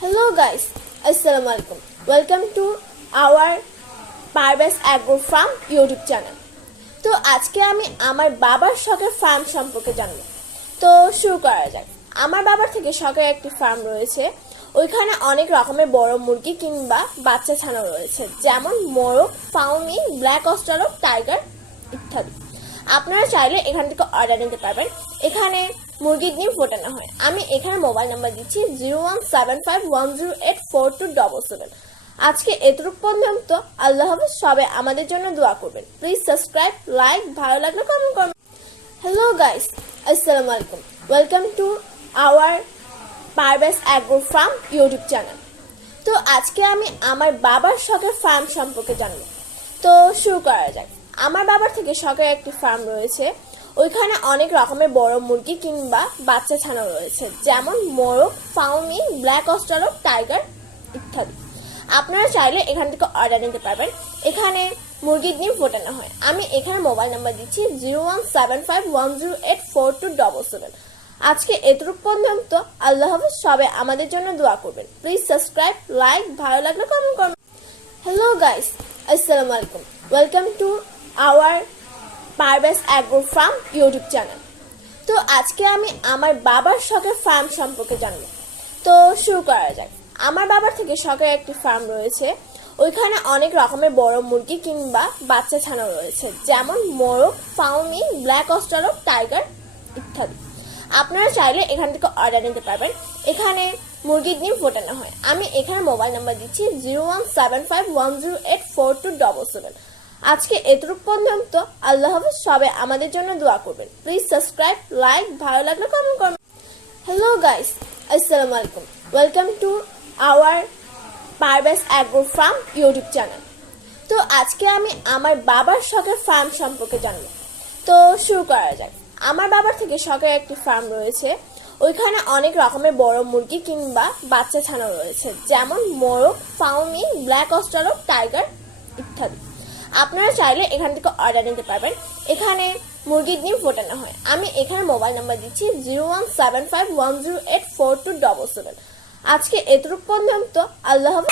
Hello guys, Assalamualaikum. Welcome to our Parvez Agro Farm YouTube channel. তো আজকে আমি আমার বাবার শখের ফার্ম সম্পর্কে জানবো। তো শুরু করা যাক। আমার বাবার থেকে শখের একটি ফার্ম রয়েছে। ওইখানে অনেক রকমের বড় মুরগি কিংবা বাচ্চা ছানা রয়েছে, যেমন মোরগ, ফাউমি, ব্ল্যাক অস্ট্রালপ, টাইগার ইত্যাদি। আপনারা চাইলে এখান থেকে অর্ডার নিতে পারবেন। এখানে মুরগির ডিম ফোটানো হয়। আমি এখানে মোবাইল নাম্বার দিচ্ছি 01751084277। আজকে এতটুকু পর্যন্ত। আল্লাহ হাফেজ। সবাই আমাদের জন্য দোয়া করবেন। প্লিজ সাবস্ক্রাইব, লাইক, ভালো লাগলে কমেন্ট করবেন। হ্যালো গাইস, আসসালামু আলাইকুম। Welcome to our Parvez agro farm YouTube channel. তো আজকে আমি আমার বাবার শখের ফার্ম সম্পর্কে জানবো। তো শুরু করা যাক। আমার বাবার থেকে শখের একটি ফার্ম রয়েছে। ওইখানে অনেক রকমের বড় মুরগি কিংবা বাচ্চা ছানা রয়েছে, যেমন মোরগ, ফাউমি, ব্ল্যাক অস্ট্রালপ, টাইগার ইত্যাদি। আপনারা চাইলে এখান থেকে অর্ডার নিতে পারবেন। এখানে মুরগির ডিম ফোটানো হয়। আমি এখানে মোবাইল নাম্বার দিচ্ছি 01751084277। আজকে এতটুকু পর্যন্ত। আল্লাহ হাফেজ। সবাই আমাদের জন্য দোয়া করবেন। প্লিজ সাবস্ক্রাইব, লাইক, ভালো লাগলে কমেন্ট করবেন। হ্যালো গাইস, আসসালামু আলাইকুম। Welcome to our Parvez agro farm YouTube channel. তো আজকে আমি আমার বাবার শখের ফার্ম সম্পর্কে জানবো। তো শুরু করা যাক। আমার বাবার থেকে শখের একটি ফার্ম রয়েছে। ওইখানে অনেক রকমের বড় মুরগি কিংবা বাচ্চা ছানা রয়েছে, যেমন মোরগ, ফাউমি, ব্ল্যাক অস্ট্রালপ, টাইগার ইত্যাদি। আপনারা চাইলে এখান থেকে অর্ডার নিতে পারবেন। এখানে মুরগির ডিম ফোটানো হয়। আমি এখানে মোবাইল নাম্বার দিচ্ছি 01751084277। আজকে এতটুকু পর্যন্ত। আল্লাহ হাফেজ। সবাই আমাদের জন্য দোয়া করবেন। প্লিজ সাবস্ক্রাইব, লাইক, ভালো লাগলে কমেন্ট করবেন। হ্যালো গাইস, আসসালামু আলাইকুম। Welcome to our Parvez agro farm YouTube channel. তো আজকে আমি আমার বাবার শখের ফার্ম সম্পর্কে জানবো। তো শুরু করা যাক। আমার বাবার থেকে শখের একটি ফার্ম রয়েছে। ওইখানে অনেক রকমের বড় মুরগি কিংবা বাচ্চা ছানা রয়েছে, যেমন মোরগ, ফাউমি, ব্ল্যাক অস্ট্রালপ, টাইগার ইত্যাদি। আপনারা চাইলে এখান থেকে অর্ডার নিতে পারবেন। এখানে মুরগির ডিম ফোটানো হয়। আমি এখানে মোবাইল নাম্বার দিচ্ছি 01751084277। আজকে এতটুকু পর্যন্ত। আল্লাহ হাফেজ।